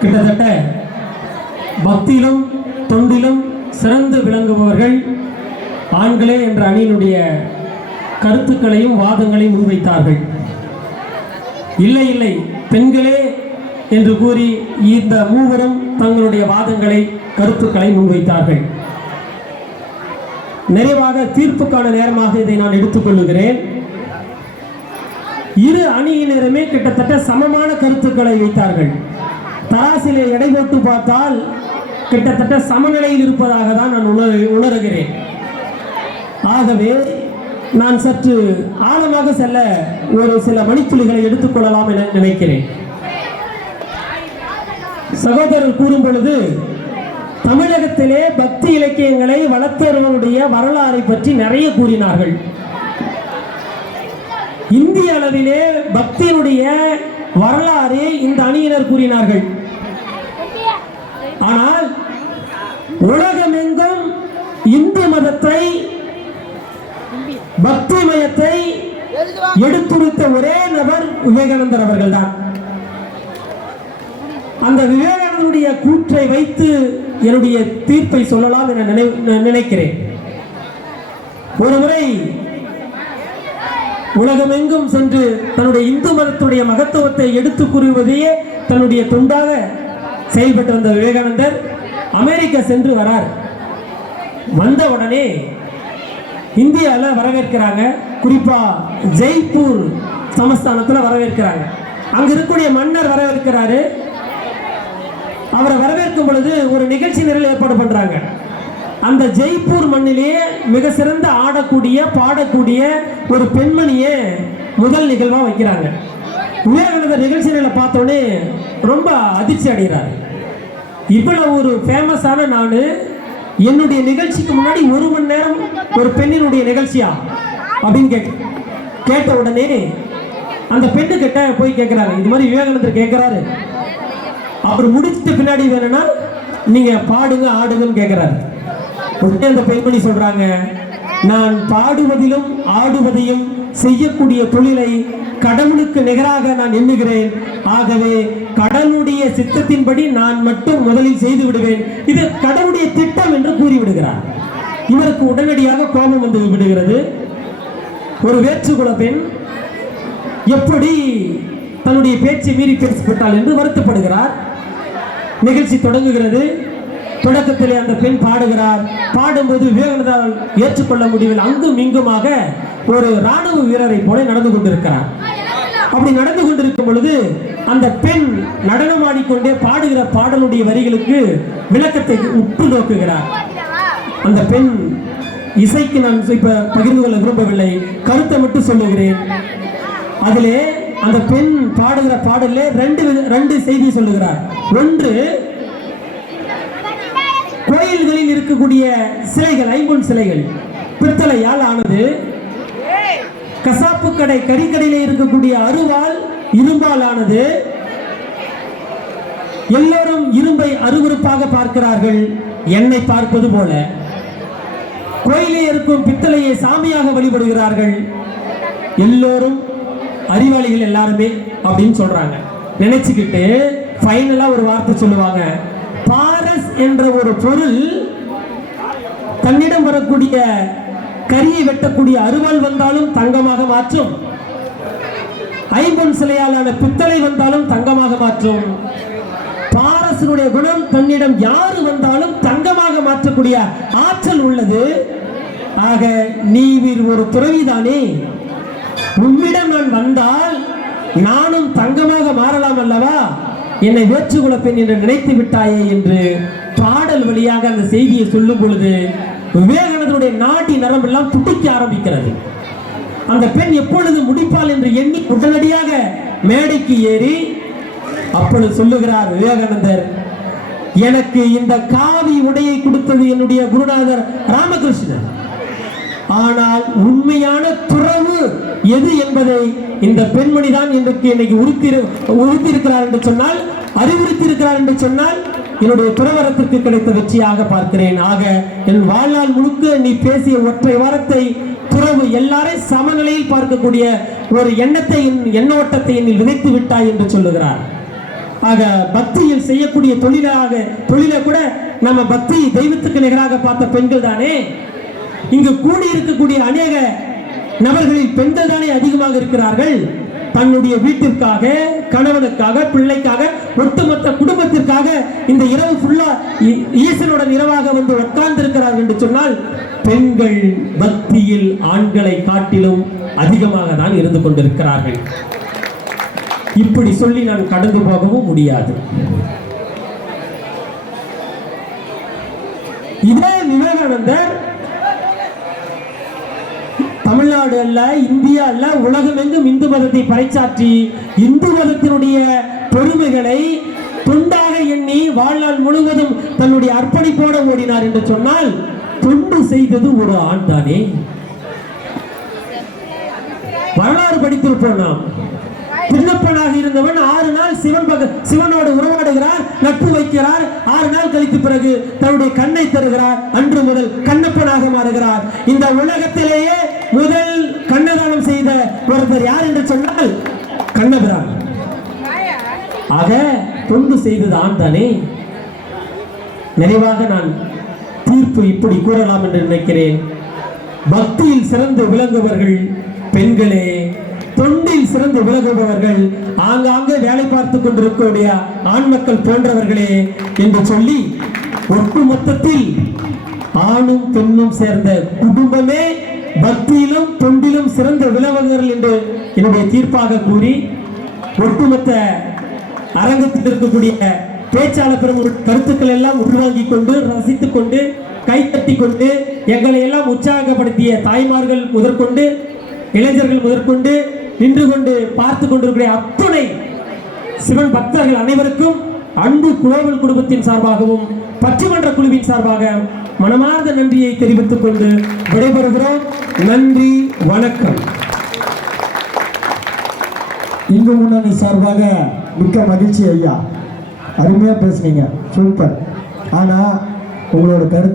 கிட்டத்தட்ட பக்தியிலும் தொண்டிலும் சிறந்து விளங்குபவர்கள் ஆண்களே என்ற அணியினுடைய கருத்துக்களையும் வாதங்களையும் முன்வைத்தார்கள். இல்லை இல்லை பெண்களே என்று கூறி இந்த மூவரும் தங்களுடைய வாதங்களை கருத்துக்களை முன்வைத்தார்கள். நிறைவாக தீர்ப்புக்கான நேரமாக இதை நான் எடுத்துக்கொள்கிறேன். இரு அணியினருமே கிட்டத்தட்ட சமமான கருத்துக்களை வைத்தார்கள். தராசிலே எடை போட்டு பார்த்தால் கிட்டத்தட்ட சமநிலையில் இருப்பதாக தான் நான் உணர்கிறேன். ஆகவே நான் சற்று ஆழமாக செல்ல ஒரு சில மணித்துளிகளை எடுத்துக்கொள்ளலாம் என நினைக்கிறேன். சகோதரர் கூறும் பொழுது தமிழகத்திலே பக்தி இலக்கியங்களை வளர்த்தவர்களுடைய வரலாறை பற்றி நிறைய கூறினார்கள். இந்திய அளவிலே பக்தியினுடைய வரலாறு இந்த அணியினர் கூறினார்கள். ஆனால் உலகமெங்கும் இந்து மதத்தை பக்தி மயத்தை எடுத்துரைத்த ஒரே நபர் விவேகானந்தர் அவர்கள் தான். அந்த விவேகானந்தருடைய கூற்றை வைத்து என்னுடைய தீர்ப்பை சொல்லலாம் என நினைக்கிறேன். ஒருமுறை உலகமெங்கும் சென்று தன்னுடைய இந்து மதத்துடைய மகத்துவத்தை எடுத்து கூறுவதையே தன்னுடைய தொண்டாக செயல்பட்டு வந்த விவேகானந்தர் அமெரிக்கா சென்று வரார். வந்த உடனே இந்தியாவில் வரவேற்கிறாங்க. குறிப்பா ஜெய்ப்பூர் சமஸ்தானத்தில் வரவேற்கிறாங்க. அங்க இருக்கக்கூடிய மன்னர் வரவேற்கிறாரு. அவரை வரவேற்கும் பொழுது ஒரு நிகழ்ச்சி நிரல் ஏற்பாடு பண்றாங்க. அந்த ஜெய்ப்பூர் மண்ணிலேயே மிக சிறந்த ஆடக்கூடிய பாடக்கூடிய ஒரு பெண்மணியை முதல் நிகழ்வா வைக்கிறாங்க. விவேகானந்தர் நிகழ்ச்சி நிரலை பார்த்தோன்னே ரொம்ப அதிர்ச்சி அடைகிறார். இவ்வளவு ஒரு ஃபேமஸான நாடு என்னுடைய நிகழ்ச்சிக்கு முன்னாடி 1 மணி நேரம் ஒரு பெண்ணினுடைய நிகழ்ச்சியா அப்படின்னு கேட்ட உடனே அந்த பெண்ணு கிட்ட போய் கேட்கிறாரு. இது மாதிரி விவேகானந்தர் கேட்கிறாரு. அவர் முடிச்சிட்டு பின்னாடி வேணும்னா நீங்க பாடுங்க ஆடுங்கன்னு கேட்கிறாரு. உடனே அந்த பெண்மணி சொல்றாங்க, நான் பாடுவதிலும் ஆடுவதையும் செய்யக்கூடிய தொழிலை கடவுளுக்கு நிகராக நான் எண்ணுகிறேன். ஆகவே கடவுளுடைய சித்தத்தின்படி நான் மட்டும் முதலில் செய்து விடுவேன். இது கடவுளுடைய திட்டம் என்று கூறிவிடுகிறார். இவருக்கு உடனடியாக கோபம் வந்து விடுகிறது. ஒரு வேற்றுக்குல பெண் எப்படி தன்னுடைய பேச்சை மீறி பேசப்பட்டால் என்று வருத்தப்படுகிறார். நிகழ்ச்சி தொடங்குகிறது. தொடக்கத்திலே அந்த பெண் பாடுகிறார். பாடும்போது விவேகானந்தரால் ஏற்றுக்கொள்ள முடியவில்லை. அங்கும் இங்குமாக ஒரு ராணுவ வீரரை போல நடந்து கொண்டிருக்கிறார். அப்படி நடந்து கொண்டிருக்கும் பொழுது அந்த பெண் நடனம் ஆடிக்கொண்டே பாடுகிற பாடலுடைய வரிகளுக்கு விளக்கத்தை உற்று நோக்குகிறார். அந்த பெண் இசைக்கு நான் இப்ப பகிர்ந்து கொள்ள விரும்பவில்லை, கருத்தை மட்டும் சொல்லுகிறேன். அதிலே அந்த பெண் பாடுகிற பாடலே ரெண்டு செய்தி சொல்லுகிறார். ஒன்று, கோயில்களில் இருக்கக்கூடிய சிலைகள் 50 சிலைகள் பித்தளையால் ஆனது. கசாப்பு கடை கறிக்கடையில் இருக்கக்கூடிய அருவாள் இரும்பால் ஆனது. எல்லோரும் இரும்பை அருவருப்பாக பார்க்கிறார்கள், என்னை பார்ப்பது போல. கோயிலே இருக்கும் பித்தளையை சாமியாக வழிபடுகிறார்கள். எல்லோரும் அறிவாளிகள் எல்லாருமே அப்படின்னு சொல்றாங்க. நினைச்சுக்கிட்டு ஃபைனலா ஒரு வார்த்தை சொல்லுவாங்க, பாரஸ் என்ற ஒரு பொருள் தன்னிடம் வரக்கூடிய கரியை வெட்டக்கூடிய அருவாள் வந்தாலும் தங்கமாக மாற்றும், 50 சிலையாலான பித்தளை வந்தாலும் தங்கமாக மாற்றும். பாரசனுடைய குணம் தன்னிடம் யாரு வந்தாலும் தங்கமாக மாற்றக்கூடிய ஆற்றல் உள்ளது. ஆக நீ ஒரு துறவிதானே, உன்னிடம் நான் வந்தால் நானும் தங்கமாக மாறலாம் அல்லவா, என்னை வேற்றுக்குல பெண் என்று நினைத்து விட்டாயே என்று பாடல் வழியாக அந்த செய்தியை சொல்லும் பொழுது விவேகானந்தருடைய நாடி நரம்பெல்லாம் துடிக்க ஆரம்பிக்கிறது. அந்த பெண் எப்பொழுது முடிப்பாள் என்று எண்ணி உடனடியாக மேடைக்கு ஏறி அப்பொழுது சொல்லுகிறார் விவேகானந்தர், எனக்கு இந்த காவி உடையை கொடுத்தது என்னுடைய குருநாதர் ராமகிருஷ்ணன். ஆனால் உண்மையான துறவு எது என்பதை இந்த பெண்மணி தான் இன்னைக்கு உறுத்தியிருக்கிறார் என்று சொன்னால், அறிவுறுத்தியிருக்கிறார் என்று சொன்னால் என்னுடைய துறவரத்திற்கு கிடைத்த வெற்றியாக பார்க்கிறேன். ஆக என் வாழ்நாள் முழுக்க நீ பேசிய ஒற்றை வாரத்தை துறவு எல்லாரையும் சமநிலையில் பார்க்கக்கூடிய ஒரு எண்ணத்தை எண்ணோட்டத்தை என்னில் விதைத்து விட்டாய் என்று சொல்லுகிறார். ஆக பக்தியில் செய்யக்கூடிய தொழிலை கூட நம்ம பக்தி தெய்வத்துக்கு நிகராக பார்த்த பெண்கள் தானே. இங்கு கூடி இருக்கக்கூடிய அநேக நபர்களில் பெண்கள் தானே அதிகமாக இருக்கிறார்கள். தன்னுடைய வீட்டிற்காக, கணவனுக்காக, பிள்ளைக்காக, ஒட்டுமொத்த குடும்பத்திற்காக இந்த இரவு ஃபுல்லா ஈசனுடன் இரவாக வந்து உட்கார்ந்து இருக்கிறார்கள் என்று சொன்னால் பெண்கள் பக்தியில் ஆண்களை காட்டிலும் அதிகமாக தான் இருந்து கொண்டிருக்கிறார்கள். இப்படி சொல்லி நான் கடந்து போகவும் முடியாது. இதே விவேகானந்தர் தமிழ்நாடு அல்ல, இந்தியா அல்ல, உலகம் எங்கும் இந்து மதத்தை பறைசாற்றி இந்து மதத்தினுடைய பெருமைகளை தொண்டாக எண்ணி வாழ்நாள் முழுவதும் தன்னுடைய அர்ப்பணிப்போடு ஓடினார் என்று சொன்னால் தொண்டு செய்தது ஒரு ஆண் தானே. வரலாறு படித்திருப்போம் நாம். சின்னப்பனாக இருந்தவன் 6 நாள் சிவனோடு உறவாடுகிறார், நட்பு வைக்கிறார். 6 நாள் கழித்து பிறகு தன்னுடைய கண்ணை தருகிறார். அன்று முதல் கண்ணப்பனாக மாறுகிறார். இந்த உலகத்திலேயே முதல் கண்ணதானம் செய்த ஒருத்தர் யார் என்று சொன்னால் கண்ணபிரான். ஆக தொண்டு செய்தது ஆண் தானே. நிறைவாக நான் தீர்ப்பு இப்படி கூறலாம் என்று நினைக்கிறேன். பக்தியில் சிறந்து விளங்குபவர்கள் பெண்களே, தொண்டில் சிறந்து விலகுபவர்கள் ஆங்காங்கே வேலை பார்த்துக் கொண்டிருக்கக்கூடிய ஆண் மக்கள் போன்றவர்களே என்று சொல்லி ஒட்டு மொத்தத்தில் ஆணும் பெண்ணும் சேர்ந்த குடும்பமே பக்தியிலும் தொண்டிலும் சிறந்த விளங்குவர்கள் என்று என்னுடைய தீர்ப்பாக கூறி ஒட்டுமொத்த அரங்கத்தில் இருக்கக்கூடிய பேச்சாளர் பெரும் கருத்துக்கள் எல்லாம் உள்வாங்கிக் கொண்டு ரசித்துக் கொண்டு கைத்தட்டி கொண்டு எங்களை எல்லாம் உற்சாகப்படுத்திய தாய்மார்கள் முதற்கொண்டு இளைஞர்கள் முதற்கொண்டு நின்று கொண்டு பார்த்து கொண்டிருக்கிற அத்துணை சிவன் பக்தர்கள் அனைவருக்கும் அன்பு குளோபல் குடும்பத்தின் சார்பாகவும் பற்றுமன்ற குழுவின் சார்பாக மனமார்ந்த நன்றியை தெரிவித்துக் கொண்டு விடைபெறுகிறோம். நன்றி, வணக்கம். இந்து முன்னணி சார்பாக மிக்க மகிழ்ச்சி ஐயா, அருமையா பேசுனீங்க, சூப்பர். ஆனா உங்களோட கருத்து